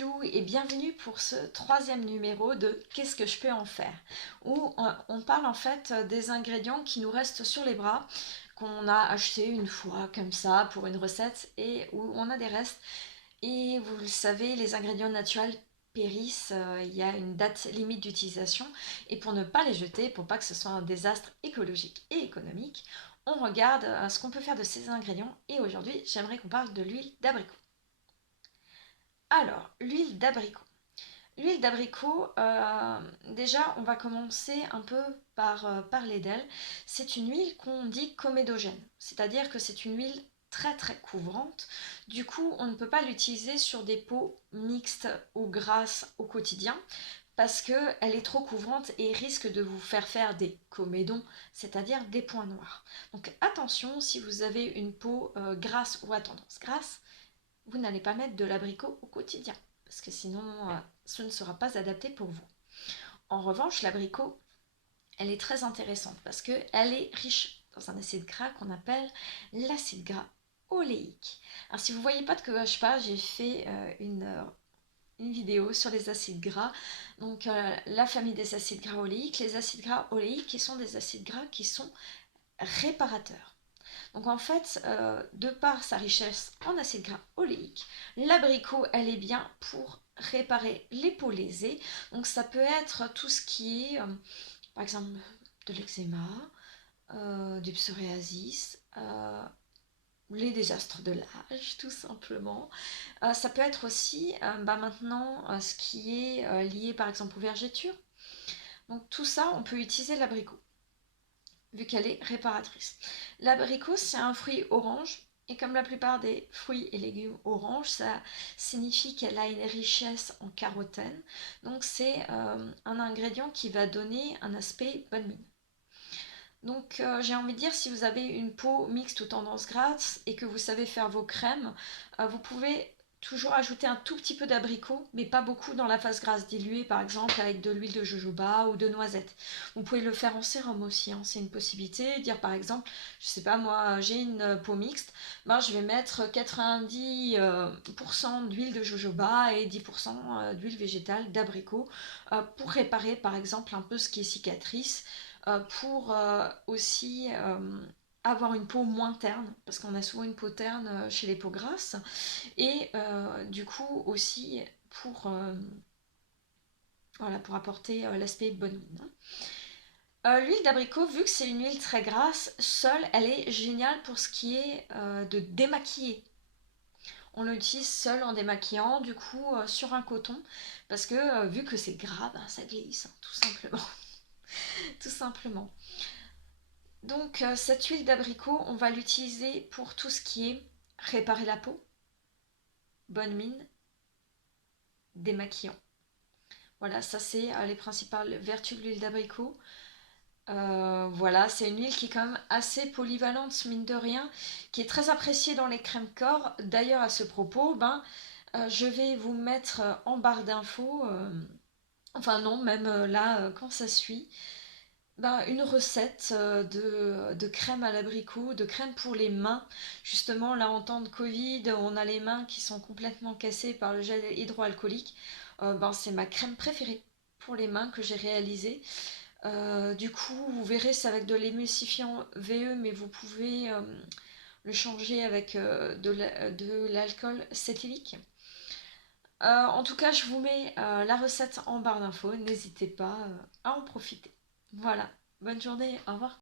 Lou et bienvenue pour ce troisième numéro de Qu'est-ce que je peux en faire, où on parle en fait des ingrédients qui nous restent sur les bras, qu'on a acheté une fois comme ça pour une recette et où on a des restes. Et vous le savez, les ingrédients naturels périssent, il y a une date limite d'utilisation et pour ne pas les jeter, pour pas que ce soit un désastre écologique et économique, on regarde ce qu'on peut faire de ces ingrédients et aujourd'hui j'aimerais qu'on parle de l'huile d'abricot. Alors, l'huile d'abricot. L'huile d'abricot, déjà, on va commencer un peu par parler d'elle. C'est une huile qu'on dit comédogène, c'est-à-dire que c'est une huile très très couvrante. Du coup, on ne peut pas l'utiliser sur des peaux mixtes ou grasses au quotidien parce qu'elle est trop couvrante et risque de vous faire des comédons, c'est-à-dire des points noirs. Donc attention, si vous avez une peau grasse ou à tendance grasse, vous n'allez pas mettre de l'abricot au quotidien, parce que sinon, ce ne sera pas adapté pour vous. En revanche, l'abricot, elle est très intéressante parce qu'elle est riche dans un acide gras qu'on appelle l'acide gras oléique. Alors si vous ne voyez pas de quoi je parle, j'ai fait une vidéo sur les acides gras, donc la famille des acides gras oléiques. Les acides gras oléiques qui sont des acides gras qui sont réparateurs. Donc en fait, de par sa richesse en acides gras oléiques, l'abricot, elle est bien pour réparer les peaux lésées. Donc ça peut être tout ce qui est, par exemple, de l'eczéma, du psoriasis, les désastres de l'âge, tout simplement. Ça peut être aussi, maintenant, ce qui est lié, par exemple, aux vergetures. Donc tout ça, on peut utiliser l'abricot vu qu'elle est réparatrice. L'abricot, c'est un fruit orange, et comme la plupart des fruits et légumes oranges, ça signifie qu'elle a une richesse en carotène. Donc c'est un ingrédient qui va donner un aspect bonne mine. Donc j'ai envie de dire, si vous avez une peau mixte ou tendance grasse et que vous savez faire vos crèmes, vous pouvez toujours ajouter un tout petit peu d'abricot, mais pas beaucoup dans la phase grasse, diluée par exemple avec de l'huile de jojoba ou de noisette. Vous pouvez le faire en sérum aussi, hein, c'est une possibilité. Dire par exemple, je sais pas moi, j'ai une peau mixte, ben, je vais mettre 90% d'huile de jojoba et 10% d'huile végétale d'abricot pour réparer par exemple un peu ce qui est cicatrice, pour aussi avoir une peau moins terne, parce qu'on a souvent une peau terne chez les peaux grasses, et du coup aussi pour, voilà, pour apporter l'aspect bonne mine. L'huile d'abricot, vu que c'est une huile très grasse, seule, elle est géniale pour ce qui est de démaquiller. On l'utilise seul en démaquillant, du coup sur un coton, parce que vu que c'est gras, ben, ça glisse, hein, tout simplement. Tout simplement. Donc cette huile d'abricot, on va l'utiliser pour tout ce qui est réparer la peau, bonne mine, démaquillant. Voilà, ça c'est les principales vertus de l'huile d'abricot. Voilà, c'est une huile qui est quand même assez polyvalente, mine de rien, qui est très appréciée dans les crèmes corps. D'ailleurs, à ce propos, je vais vous mettre en barre d'infos, enfin non, même là, quand ça suit, une recette de crème à l'abricot, de crème pour les mains. Justement, là en temps de Covid, on a les mains qui sont complètement cassées par le gel hydroalcoolique. C'est ma crème préférée pour les mains que j'ai réalisée. Du coup, vous verrez, c'est avec de l'émulsifiant VE, mais vous pouvez le changer avec de l'alcool cétylique. En tout cas, je vous mets la recette en barre d'infos. N'hésitez pas à en profiter. Voilà, bonne journée, au revoir.